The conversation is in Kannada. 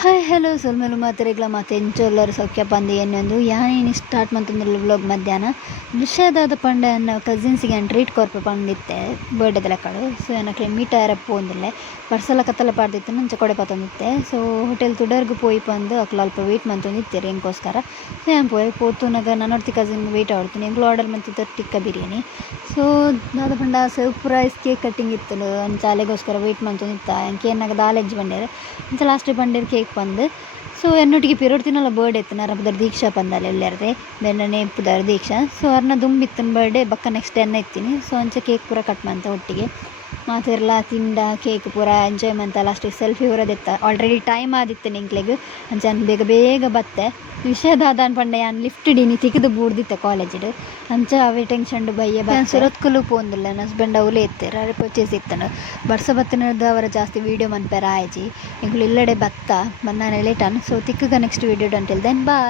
ಹಾಯ್ ಹಲೋ ಸೊಲ್ಮೇಲು ಮಾತಿರೆಗ್ಲ ಮಾತು ಎಂಚೊಲ್ಲರು ಸೌಖ್ಯ ಪಂದು ಎನ್ನೊಂದು ಯಾನೇನು ಸ್ಟಾರ್ಟ್ ಮಂತಂದಿಲ್ಲ ವ್ಲಾಗ್ ಮಧ್ಯಾಹ್ನ ನಿಷೇಧಾದ ಪಂಡ ನನ್ನ ಕಸಿನ್ಸಿಗೆ ಟ್ರೀಟ್ ಕೊರ್ಪೆ ಪಂಡಿತ್ತೆ ಬರ್ಡೇದ ಲೆಕ್ಕಡು ಸೊ ನನಗೆ ಮೀಟ ಯಾರ ಪೋಂದಿಲ್ಲೆ ಬರ್ಸಲ ಕತ್ತಲ ಪಾಡ್ದಿತ್ತು ನಂಚೆ ಕೊಡೆ ಪತ್ತೊಂದಿತ್ತೆ ಸೊ ಹೋಟೆಲ್ ತುಡರ್ಗು ಪೋಯಿ ಪಂದು ಅಕ್ಲು ಅಲ್ಪ ವೆಯ್ಟ್ ಮಂತೊಂದಿತ್ತೇರಿ ಹೆಂಗೋಸ್ಕರ ಸೊ ಏನು ಪೋಯ್ ಪೋತುನಾಗ ನನ್ನೊರ್ತಿ ಕಸಿನ್ಗೆ ವೆಯ್ಟ್ ಆಡ್ತೀನಿ ಎಂಗ್ಲು ಆರ್ಡರ್ ಮಂತಿದ್ದ ಟಿಕ್ಕ ಬಿರಿಯಾನಿ ಸೊ ದಾದ ಪಂಡ ಸರ್ಪ್ರೈಸ್ ಕೇಕ್ ಕಟ್ಟಿಂಗ್ ಇತ್ತು ಅಂಚ ಅಲೆಗೋಸ್ಕರ ವೆಯ್ಟ್ ಮಂತೊಂದಿತ್ತ ಎಂಕೇನಾಗ ದಾಲೆಜ್ಜಿ ಬಂಡೇರು ಅಂಚ ಲಾಸ್ಟ್ ಬಂಡೇರು ಕೇಕ್ ಪಂದು ಸೊ ಎನ್ನೊಟ್ಟಿಗೆ ಪಿರೋಡ್ತಿನಲ್ಲ ಬರ್ಡೇ ಇತ್ತು ನರಪುದರ್ ದೀಕ್ಷಾ ಪಂದಲ್ಲ ಎಲ್ಲರದೆ ಬೆಣ್ಣನೆ ಪುದರ್ ದೀಕ್ಷಾ ಸೊ ಅವ್ರನ್ನ ದುಂಬಿತ್ತನ ಬರ್ಡೇ ಬಕ್ಕ ನೆಕ್ಸ್ಟ್ ಎನ್ನ ಇತ್ತೀನಿ ಸೊ ಅಂಚ ಕೇಕ್ ಪೂರ ಕಟ್ ಮಂತ ಒಟ್ಟಿಗೆ ಮಾತೆಲ್ಲ ತಿಂಡ ಕೇಕ್ ಪೂರ ಎಂಜಾಯ್ಮೆಂಟ್ ಲಾಸ್ಟಿಗೆ ಸೆಲ್ಫಿ ಹೊರದಿತ್ತ ಆಲ್ರೆಡಿ ಟೈಮ್ ಆದಿತ್ತು ನಿಂಕ್ಲೆಗ್ ಅಂಚ ಬೇಗ ಬೇಗ ಬತ್ತೆ ವಿಷಯದಾದ ಪಂಡ ಯಾನ್ ಲಿಫ್ಟ್ ಡಿನಿ ತಿಕ್ಕಿದು ಬೂಡ್ದಿತ್ತೆ ಕಾಲೇಜಿಡ್ ಅಂಚ ಅವೇ ಟೆನ್ಷನ್ ಬಯ್ಯ ಸುರತ್ಕುಲು ಪೋಂದಿಲ್ಲ ನನ್ನ ಹಸ್ಬೆಂಡ್ ಅವಲೇ ಇತ್ತೆ ರಾರೆ ಪರ್ಚೇಸ್ ಇತ್ತನು ಬರ್ಸ ಬತ್ತಿನದ ಅವರ ಜಾಸ್ತಿ ವೀಡಿಯೋ ಮನ್ಪೇರ ಆಯ್ಜಿ ಎಂಗ್ಳು ಇಲ್ಲಡೆ ಬತ್ತ ಬಂದಾನೆ ಲೇಟನ್ ಸೊ ತಿಕ್ಕಗ ನೆಕ್ಸ್ಟ್ ವೀಡಿಯೋ ಡಂಟಿಲ್ ದೆನ್ ಬಾಯ್.